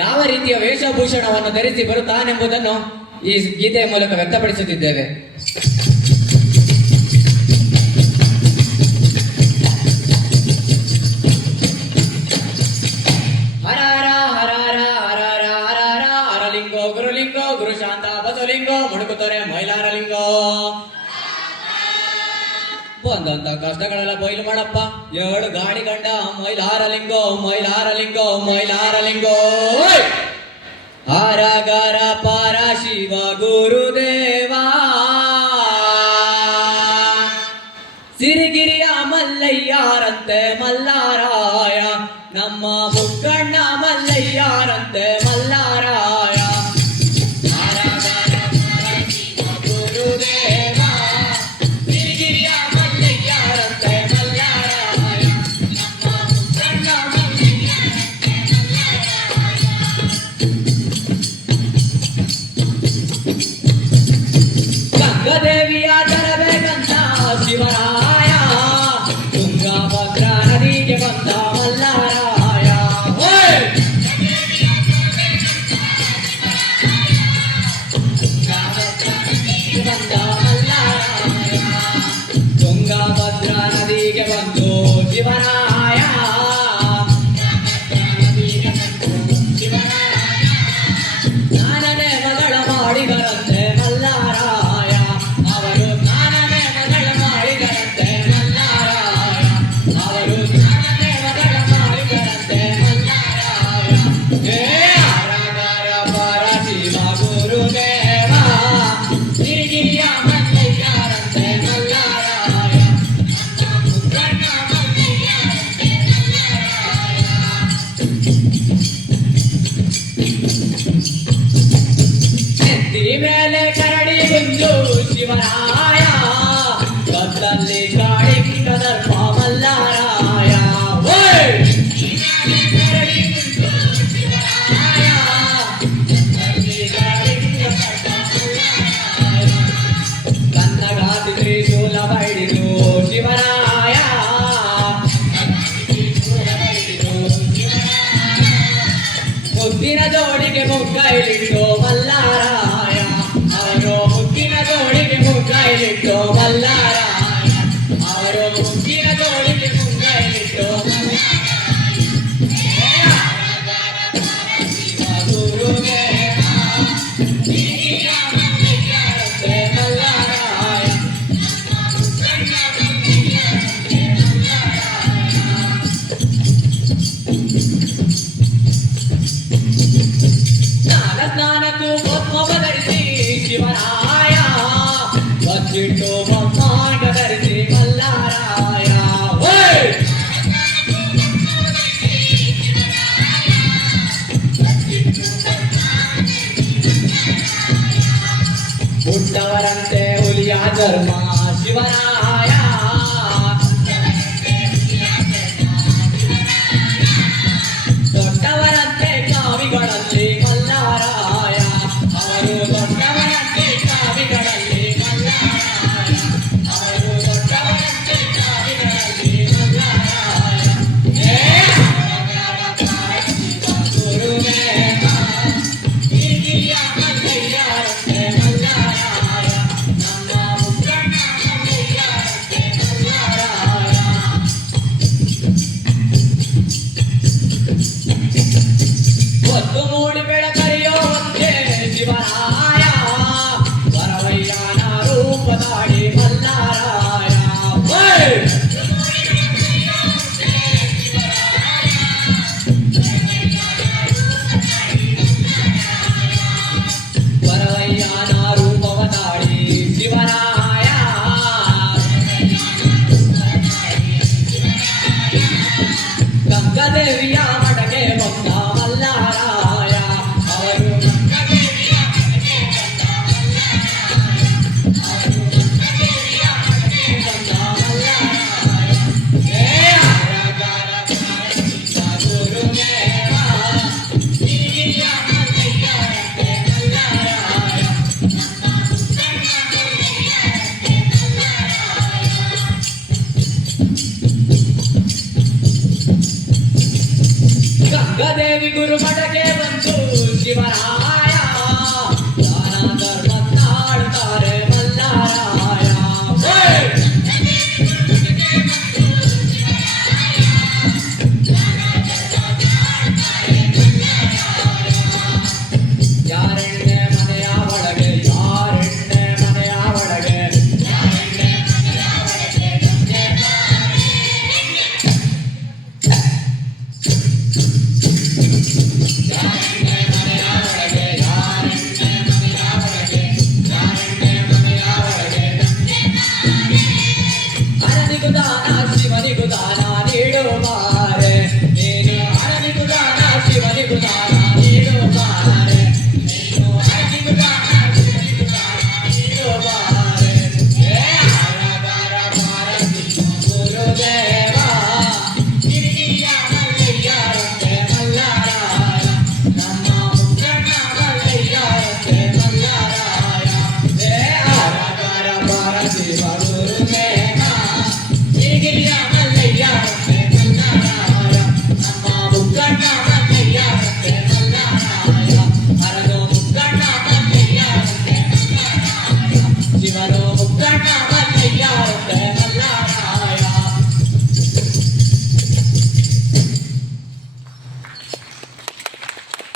ಯಾವ ರೀತಿಯ ವೇಷಭೂಷಣವನ್ನು ಧರಿಸಿ ಬರುತ್ತಾನೆಂಬುದನ್ನು ಈ ಗೀತೆಯ ಮೂಲಕ ವ್ಯಕ್ತಪಡಿಸುತ್ತಿದ್ದೇವೆ. ಹರರ ಹರರ ಹರರ ಹರರ ಹರಲಿಂಗೋ ಗುರುಲಿಂಗೋ ಗುರು ಶಾಂತ ಬಸವಲಿಂಗೋ ಮುಡುಕುತ್ತೊರೆ ಮೈಲಾರಲಿಂಗೋ. ಬಂದಂತ ಕಷ್ಟಗಳೆಲ್ಲ ಬಯಲು ಮಾಡಪ್ಪ, ಏಳು ಗಾಡಿ ಗಂಡ ಮೈಲಾರಲಿಂಗೋ ಮೈಲಾರಲಿಂಗೋ ಮೈಲಾರಲಿಂಗೋ. ಹರಗರ ಪರ ಶಿವ ಗುರುದೇವ ಸಿರಿಗಿರಿಯ ಮಲ್ಲಯ್ಯಾರಂತೆ ಮಲ್ಲಾರಾಯ, ನಮ್ಮ ಮುಕ್ಕಣ್ಣ ಮಲ್ಲಯ್ಯಾರಂತೆ ಮಲ್ಲಾರಾಯ. ಗಂಗಾದೇವಿಯ ತರಬೇಕಂತ ಶಿವರಾಯ, ತುಂಗಭದ್ರಾ ನದಿಗೆ ಬಂದ ಮಲ್ಲಾರಾಯ. ತುಂಗಭದ್ರಾ ನದಿಗೆ ಬಂದು ಶಿವರಾಯ, ನಾನನೇ ಮಗಳ ಮಾಡಿದರಂತೆ ಮಲ್ಲಾರಾಯ. ಅವರು ನಾನನೇ ಮಗಳ ಮಾಡಿದರಂತೆ ಮಲ್ಲಾರಾಯ. ಅವರು ನಾನನೇ ಮಗಳ ಮಾಡಿದರಂತೆ ಮಲ್ಲಾರಾಯ. ಹೇ ಹರಗರ ಪರ ಶಿವ ಗುರುದೇವ ಸಿರಿಗಿರಿಯ ಮಲ್ಲಯ್ಯಾರಂತೆ ಮಲ್ಲಾರಾಯ, ಮುಕ್ಕಣ್ಣ ಮಲ್ಲಯ್ಯಾರಂತೆ ಮಲ್ಲಾರಾಯ. ಎತ್ತಿ ಮೇಲೆ ಕರಡಿ ಗುಂಜು ಶಿವರಾಯ, ಗದ್ದಲ್ಲಿ ಕಾಳಿಂಗ ದರ್ಪ ಮಲ್ಲಾರಾಯ. ಕರಡಿ ಗುಂಜು ಶಿವರಾಯ, ಗದ್ದಲ್ಲಿ ಕಾಳಿಂಗ ದರ್ಪ ಮಲ್ಲಾರಾಯ. ಕನ್ನಗಾತಿ ತ್ರಿಶೂಲ ಬೈಡಿದು ಶಿವರಾಯ, ಮುದ್ದಿನ ಜೋಡಿಗೆ ಮುಗ್ಗೈಲಿಟ್ಟು ಮಲ್ಲಾರಾಯ. ಅವರು ಮುದ್ದಿನ ಜೋಡಿಗೆ ಮುಗ್ಗೈಲಿಟ್ಟು ಮಲ್ಲಾರಾಯ. ಅವರು ಮುದ್ದಿನ ಜೋಡಿಗೆ ಮುಗ್ಗೈಲಿಟ್ಟು ಗುರುದೇವ ಸಿರಿಗಿರಿಯ ಮಲ್ಲಯ್ಯಾರಂತೆ ಮಲ್ಲಾರಾಯ. ಸ್ನಾನಕ್ಕೂ ಭಸ್ಮ ಧರಿಸಿ ಶಿವರಾಯ, ಬಚ್ಚಿಟ್ಟು ಬ್ರಹ್ಮಾಂಡ ಧರಿಸಿ ಮಲ್ಲಾರಾಯ. ಹುಟ್ಟವರಂತೆ ಹುಲಿಯ ಧರ್ಮ ಶಿವರಾಯ, ದೊಡ್ಡವರಂತೆ ಕಾವಿಗಳಲ್ಲಿ ಮಲ್ಲಾರಾಯ. ಅವರು ದೊಡ್ಡವರಂತೆ ಕಾವಿಗಳಲ್ಲಿ ಮಲ್ಲಾರಾಯ. ಅವರು ದೊಡ್ಡವರಂತೆ ಕಾವಿಗಳಲ್ಲಿ ಮಲ್ಲಾರಾಯ. ಹೇ ಗುರುದೇವ ಸಿರಿಗಿರಿಯ ಮಲ್ಲಯ್ಯಾರಂತೆ ಮಲ್ಲಾರಾಯ, ನಮ್ಮ ಮುಕ್ಕಣ್ಣ ಮಲ್ಲಯ್ಯಾರಂತೆ ಮಲ್ಲಾರಾಯ. ಒತ್ತು ಮೂಡಿ ಬೆಳಕರಿಯೋ ಒಂದೇ ಶಿವರಾಯ, ವರವಯ್ಯನ ರೂಪದಾಡಿ ಮಲ್ಲಾರಾಯ. ವರವಯ್ಯನ ರೂಪವದಾಡಿ ಶಿವರಾಯ, ಗಂಗಾದೇವಿಯ ಮಠಕ್ಕೆ ಬಂದ ಮಲ್ಲಾರಾಯ. ಮಠಕ್ಕೆ ಬಂತು ಶಿವರಾಯ ದಾನ ಧರ್ಮ ತಾಳ್ತಾರೆ ಮಲ್ಲಾರಾಯ ಯಾರೆಣ್ಣೆ ಮನೆಯ ಒಳಗೆ ಯಾರೆಣ್ಣೆ ಮನೆಯ ಒಳಗೆ ಹರನಿಗೂ ದಾನ ಶಿವನಿಗೂ ದಾನ ನೀಡು ಮಾರೆ ನೀನು ಹರನಿಗೂ ದಾನ ಶಿವನಿಗೂ ದಾನ ನೀಡು ಮಾರೆ ನೀನು ಹರನಿಗೂ ದಾನ ಶಿವನಿಗೂ ದಾನ ನೀಡು ಮಾರೆ ಹೇ ಹರ ಭಾರತಿ ಗುರುದೇವ ಗಿರಿಯ ಮಲ್ಲಯ್ಯರಂತೆ ಮಲ್ಲಾರಾಯ ನಮ್ಮ ಮುಖಂಡ ಮಲ್ಲಯ್ಯರಂತೆ ಮಲ್ಲಾರಾಯ ಹೇ ಹರ ಭಾರತಿ ಗುರುದೇವ ಗಿರಿಯ ಮಲ್ಲಯ್ಯರಂತೆ